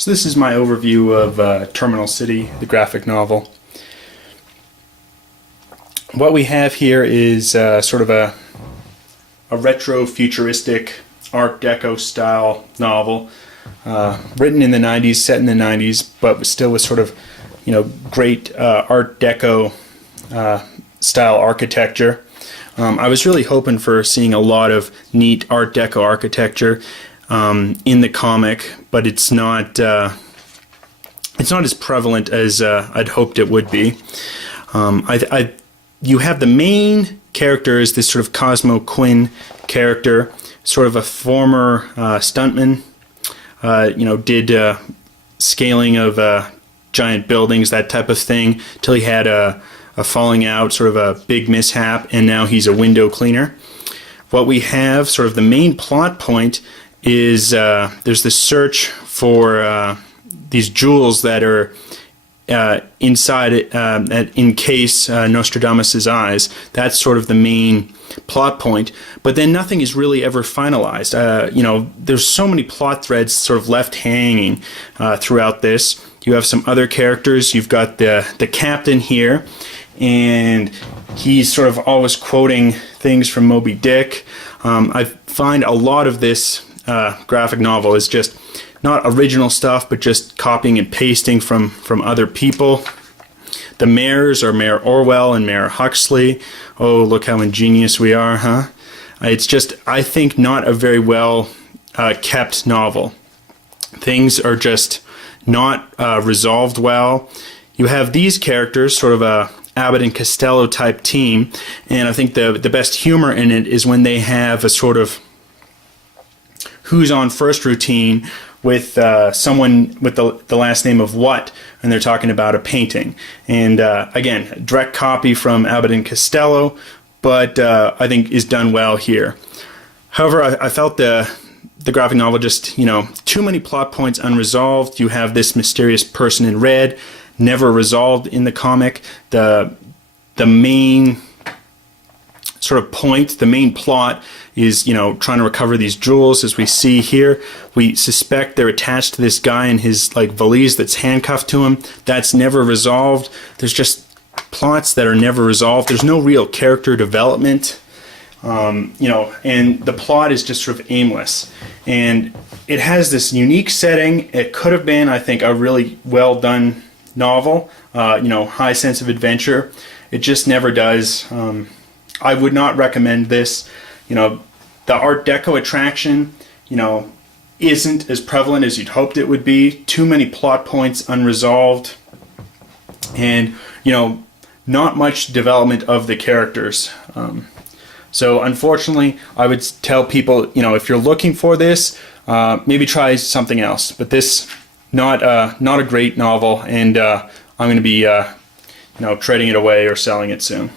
So this is my overview of Terminal City, the graphic novel. What we have here is sort of a retro futuristic Art Deco style novel, written in the 90s, set in the 90s, but still with sort of, great Art Deco style architecture. I was really hoping for seeing a lot of neat Art Deco architecture in the comic, but it's not as prevalent as I'd hoped it would be. You have the main character is this sort of Cosmo Quinn character, sort of a former stuntman. Did scaling of giant buildings, that type of thing, till he had a falling out, sort of a big mishap, and now he's a window cleaner. What we have, sort of the main plot point, is there's this search for these jewels that are inside encase Nostradamus' eyes. That's sort of the main plot point, but then nothing is really ever finalized. There's so many plot threads sort of left hanging throughout this. You have some other characters. You've got the captain here, and he's sort of always quoting things from Moby Dick. I find a lot of this graphic novel is just not original stuff, but just copying and pasting from other people. The mayors are Mayor Orwell and Mayor Huxley. Oh, look how ingenious we are, huh? It's just, I think, not a very well kept novel. Things are just not resolved well. You have these characters, sort of a Abbott and Costello type team, and I think the best humor in it is when they have a sort of who's on first routine with someone with the last name of What, and they're talking about a painting. And again, direct copy from Abbott and Costello, but I think is done well here. However, I felt the graphic novel just, too many plot points unresolved. You have this mysterious person in red, never resolved in the comic. The main sort of point, the main plot is, trying to recover these jewels. As we see here, we suspect they're attached to this guy in his valise that's handcuffed to him. That's never resolved. There's just plots that are never resolved. There's no real character development, and the plot is just sort of aimless. And it has this unique setting. It could have been, I think, a really well done novel, high sense of adventure. It just never does. I would not recommend this. The Art Deco attraction, isn't as prevalent as you'd hoped it would be. Too many plot points unresolved, and not much development of the characters. So unfortunately, I would tell people, if you're looking for this, maybe try something else. But this, not a great novel, and I'm going to be trading it away or selling it soon.